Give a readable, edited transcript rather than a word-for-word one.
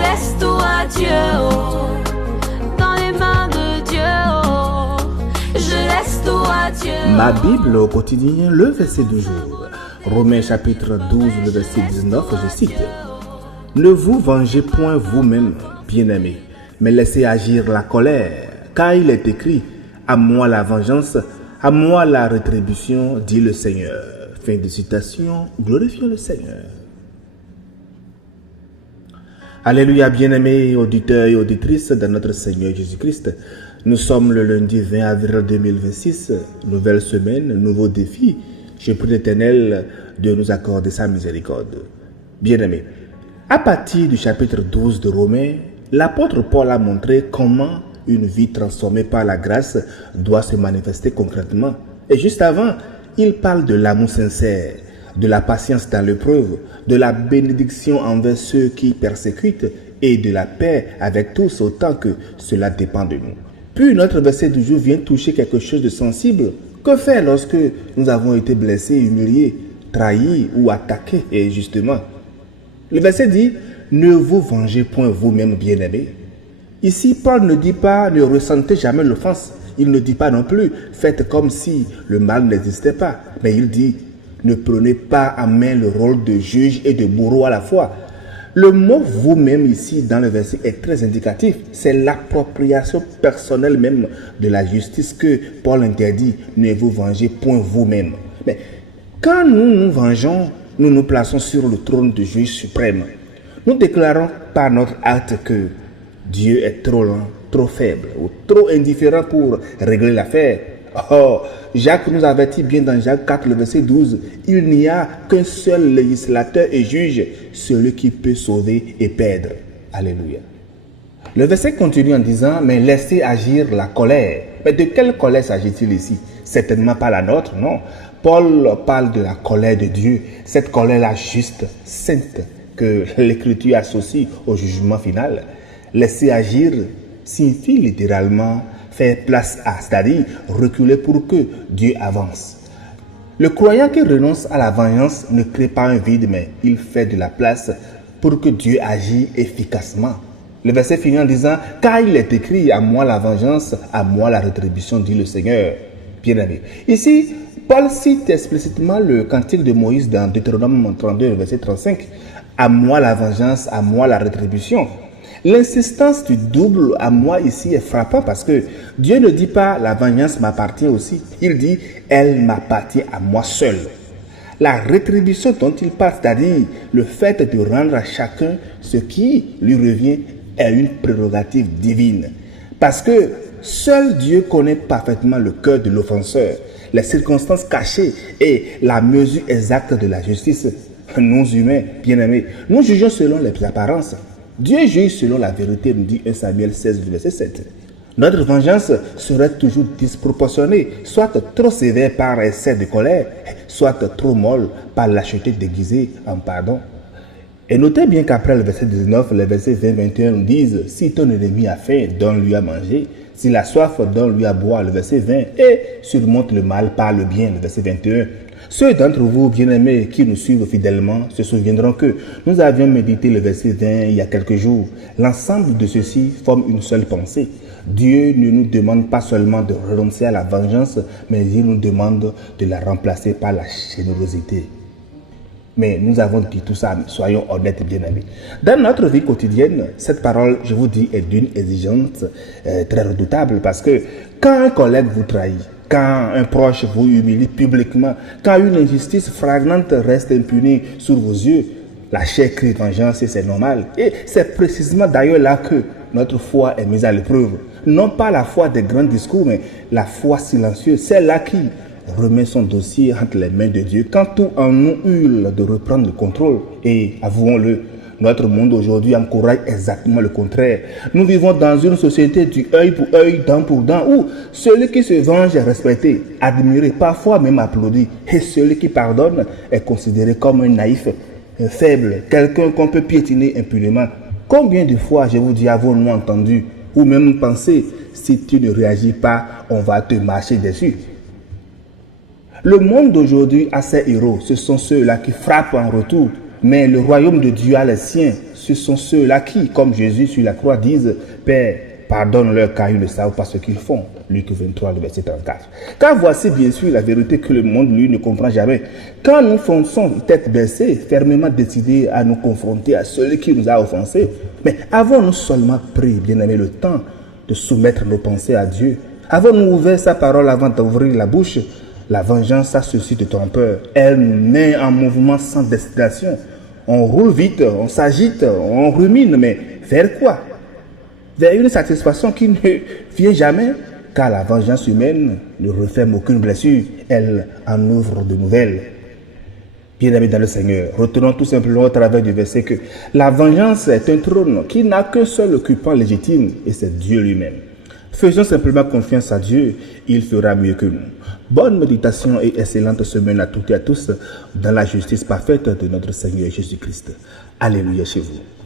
laisse tout à Dieu, oh, dans les mains de Dieu, oh, je laisse tout à Dieu. Ma Bible au quotidien, le verset du jour. Romains chapitre 12, le verset 19, je cite. Ne vous vengez point vous-même, bien-aimés, mais laissez agir la colère, car il est écrit, à moi la vengeance, à moi la rétribution, dit le Seigneur. Fin de citation, glorifions le Seigneur. Alléluia, bien-aimés auditeurs et auditrices de notre Seigneur Jésus-Christ. Nous sommes le lundi 20 avril 2026, nouvelle semaine, nouveau défi. Je prie l'Éternel de nous accorder sa miséricorde. Bien-aimés, à partir du chapitre 12 de Romains, l'apôtre Paul a montré comment une vie transformée par la grâce doit se manifester concrètement. Et juste avant, il parle de l'amour sincère, de la patience dans l'épreuve, de la bénédiction envers ceux qui persécutent et de la paix avec tous autant que cela dépend de nous. Puis notre verset du jour vient toucher quelque chose de sensible. Que faire lorsque nous avons été blessés, humiliés, trahis ou attaqués injustement? Le verset dit, ne vous vengez point vous-même, bien-aimés. Ici, Paul ne dit pas, ne ressentez jamais l'offense. Il ne dit pas non plus, faites comme si le mal n'existait pas. Mais il dit, ne prenez pas en main le rôle de juge et de bourreau à la fois. Le mot vous-même ici dans le verset est très indicatif. C'est l'appropriation personnelle même de la justice que Paul interdit. Ne vous vengez point vous-même. Mais quand nous nous vengeons, nous nous plaçons sur le trône du juge suprême. Nous déclarons par notre acte que Dieu est trop lent, trop faible ou trop indifférent pour régler l'affaire. Oh, Jacques nous avertit bien dans Jacques 4, le verset 12, il n'y a qu'un seul législateur et juge, celui qui peut sauver et perdre. Alléluia. Le verset continue en disant, mais laissez agir la colère. Mais de quelle colère s'agit-il ici? Certainement pas la nôtre, non. Paul parle de la colère de Dieu, cette colère-là juste, sainte, que l'Écriture associe au jugement final. Laisser agir signifie littéralement faire place à, c'est-à-dire reculer pour que Dieu avance. Le croyant qui renonce à la vengeance ne crée pas un vide, mais il fait de la place pour que Dieu agisse efficacement. Le verset finit en disant, car il est écrit, à moi la vengeance, à moi la rétribution, dit le Seigneur. Bien-aimé. Ici, Paul cite explicitement le cantique de Moïse dans Deutéronome 32, verset 35. À moi la vengeance, à moi la rétribution. L'insistance du double à moi ici est frappante parce que Dieu ne dit pas la vengeance m'appartient aussi. Il dit elle m'appartient à moi seul. La rétribution dont il parle, c'est-à-dire le fait de rendre à chacun ce qui lui revient, est une prérogative divine. Parce que seul Dieu connaît parfaitement le cœur de l'offenseur, les circonstances cachées et la mesure exacte de la justice. Nous humains, bien-aimés, nous jugeons selon les apparences. Dieu juge selon la vérité, nous dit 1 Samuel 16, verset 7. Notre vengeance serait toujours disproportionnée, soit trop sévère par excès de colère, soit trop molle par lâcheté déguisée en pardon. Et notez bien qu'après le verset 19, les versets 20-21 nous disent, si ton ennemi a faim, donne-lui à manger. S'il a soif, donne-lui à boire, le verset 20, et surmonte le mal par le bien, le verset 21. Ceux d'entre vous, bien-aimés, qui nous suivent fidèlement, se souviendront que nous avions médité le verset 20 il y a quelques jours. L'ensemble de ceci forme une seule pensée. Dieu ne nous demande pas seulement de renoncer à la vengeance, mais il nous demande de la remplacer par la générosité. Mais nous avons dit tout ça, soyons honnêtes, bien-aimés. Dans notre vie quotidienne, cette parole, je vous dis, est d'une exigence très redoutable parce que quand un collègue vous trahit, quand un proche vous humilie publiquement, quand une injustice flagrante reste impunie sous vos yeux, la chair crie vengeance et c'est normal. Et c'est précisément d'ailleurs là que notre foi est mise à l'épreuve. Non pas la foi des grands discours, mais la foi silencieuse, celle-là qui remet son dossier entre les mains de Dieu quand tout en nous hurle de reprendre le contrôle. Et avouons-le, notre monde aujourd'hui encourage exactement le contraire. Nous vivons dans une société du œil pour œil, dent pour dent, où celui qui se venge est respecté, admiré, parfois même applaudi, et celui qui pardonne est considéré comme un naïf, un faible, quelqu'un qu'on peut piétiner impunément. Combien de fois, je vous dis, avons-nous entendu, ou même pensé, si tu ne réagis pas, on va te marcher dessus. Le monde d'aujourd'hui a ses héros, ce sont ceux-là qui frappent en retour. Mais le royaume de Dieu a les siens. Ce sont ceux-là qui, comme Jésus sur la croix, disent « Père, pardonne-leur car ils ne savent pas ce qu'ils font. » Luc 23, le verset 34. Car voici bien sûr la vérité que le monde, lui, ne comprend jamais. Quand nous fonçons tête baissée, fermement décidés à nous confronter à celui qui nous a offensés, mais avons-nous seulement pris, bien-aimé, le temps de soumettre nos pensées à Dieu? Avons-nous ouvert sa parole avant d'ouvrir la bouche? La vengeance a ceci de trompeur. Elle nous met en mouvement sans destination. On roule vite, on s'agite, on rumine, mais vers quoi? Vers une satisfaction qui ne vient jamais, car la vengeance humaine ne referme aucune blessure, elle en ouvre de nouvelles. Bien-aimés dans le Seigneur, retenons tout simplement au travers du verset que la vengeance est un trône qui n'a qu'un seul occupant légitime, et c'est Dieu lui-même. Faisons simplement confiance à Dieu, il fera mieux que nous. Bonne méditation et excellente semaine à toutes et à tous dans la justice parfaite de notre Seigneur Jésus-Christ. Alléluia chez vous.